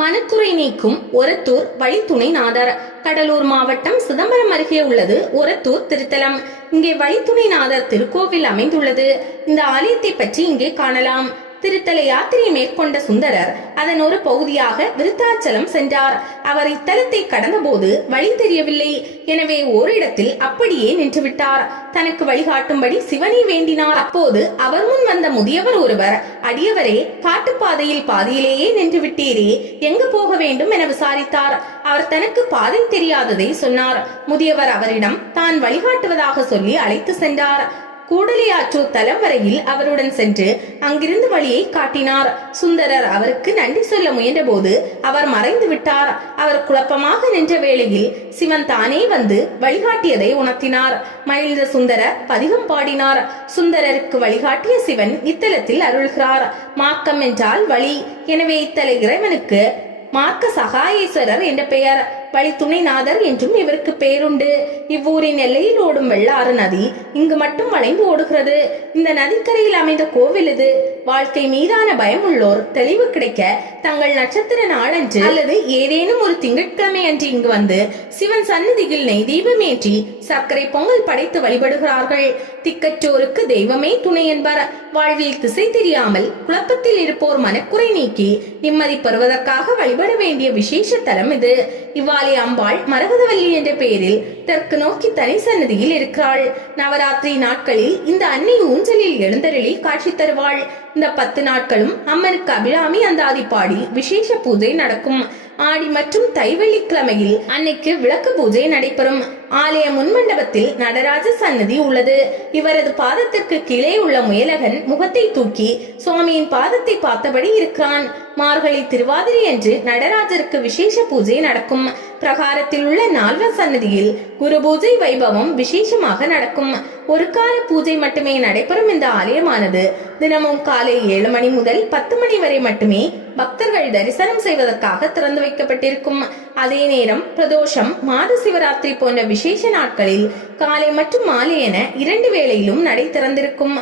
மனக்குறை நீக்கும் ஒரத்தூர் வழித்துணை நாதர். கடலூர் மாவட்டம் சிதம்பரம் அருகே உள்ளது ஒரத்தூர் திருத்தலம். இங்கே வழித்துணை நாதர் திருக்கோவில் அமைந்துள்ளது. இந்த ஆலயத்தை பற்றி இங்கே காணலாம். திருத்தல யாத்திரை மேற்கொண்ட சுந்தரர் அதன் ஒரு பகுதியாக விருத்தாச்சலம் சென்றார். அவர் இத்தலத்தை கடந்தபோது வழி தெரியவில்லை. எனவே ஓரிடத்தில் அப்படியே நின்றுவிட்டார். தனக்கு வழிகாட்டும்படி சிவனை வேண்டினார். அப்போது அவர் முன் வந்த முதியவர் ஒருவர் அடியவரே காட்டுப்பாதையில் பாதியிலேயே நின்று விட்டீரே எங்கு போக வேண்டும் என விசாரித்தார். அவர் தனக்கு பாதை தெரியாததை சொன்னார். முதியவர் அவரிடம் தான் வழிகாட்டுவதாக சொல்லி அழைத்து சென்றார். கூடலியாற்றூர் தலம் வரையில் அவருடன் சென்று அங்கிருந்து வழியை காட்டினார். சுந்தரர் அவருக்கு நன்றி சொல்ல முயன்றபோது அவர் மறைந்து விட்டார். அவர் குழப்பமாக நின்ற வேளையில் சிவன் தானே வந்து வழிகாட்டியதை உணர்த்தினார். மகிழ்ந்த சுந்தரர் பதிகம் பாடினார். சுந்தரருக்கு வழிகாட்டிய சிவன் இத்தலத்தில் அருள்கிறார். மாக்கம் என்றால் வழி. எனவே இத்தல இறைவனுக்கு மார்க்க சகாயேஸ்வரர் என்ற பெயர். வழி துணைநாதர் என்றும் இவருக்கு பேருண்டு. இவ்வூரின் எல்லையில் ஓடும் வெள்ளாறு நதி இங்கு மட்டும் வளைந்து ஓடுகிறது. இந்த நதிக்கரையில் அமைந்த கோவில் இது. வாழ்க்கை மீதான பயம் உள்ளோர் தெளிவு கிடைக்க தங்கள் நட்சத்திர நாளன்று அல்லது ஏதேனும் ஒரு திங்கட்கிழமை அன்று இங்கு வந்து சிவன் சந்நிதியில் நெய் தீபம் ஏற்றி சர்க்கரை பொங்கல் படைத்து வழிபடுகிறார்கள். திக்கற்றோருக்கு தெய்வமே துணை என்பார். வாழ்வில் திசை தெரியாமல் குழப்பத்தில் இருப்போர் மனக்குறை நீக்கி நிம்மதி பெறுவதற்காக வழிபட வேண்டிய விசேஷ தலம் இது. இவ்வாறு இவ்வாலய அம்பாள் மரகதவல்லி என்ற பெயரில் தெற்கு நோக்கி தனி சன்னதியில் இருக்கிறாள். நவராத்திரி நாட்களில் இந்த அன்னை ஊஞ்சலில் எழுந்தருளி காட்சி தருவாள். இந்த பத்து நாட்களும் அம்மனுக்கு அபிராமி அந்தாதி பாடி விசேஷ பூஜை நடக்கும். ஆடி மற்றும் தை வெள்ளிக்கிழமையில் அன்னைக்கு விளக்கு பூஜை நடைபெறும். ஆலய முன்மண்டபத்தில் நடராஜ சன்னதி உள்ளது. இவரது பாதத்திற்கு கீழே உள்ள முயலகன் முகத்தை தூக்கி சுவாமியின் பாதத்தை பார்த்தபடி இருக்கிறான். மார்கழி திருவாதிரி அன்று நடராஜருக்கு விசேஷ பூஜை நடக்கும். பிரகாரத்தில் உள்ள நால்வர் சன்னதியில் குரு பூஜை வைபவம் விசேஷமாக நடக்கும். ஒரு கால பூஜை மட்டுமே நடைபெறும் இந்த ஆலயமானது. தினமும் காலை ஏழு மணி முதல் பத்து மணி வரை மட்டுமே பக்தர்கள் தரிசனம் செய்வதற்காக திறந்து வைக்கப்பட்டிருக்கும். அதே நேரம் பிரதோஷம் மாத சிவராத்திரி போன்ற விசேஷ நாட்களில் காலை மற்றும் மாலை என இரண்டு வேளையிலும் நடை திறந்திருக்கும்.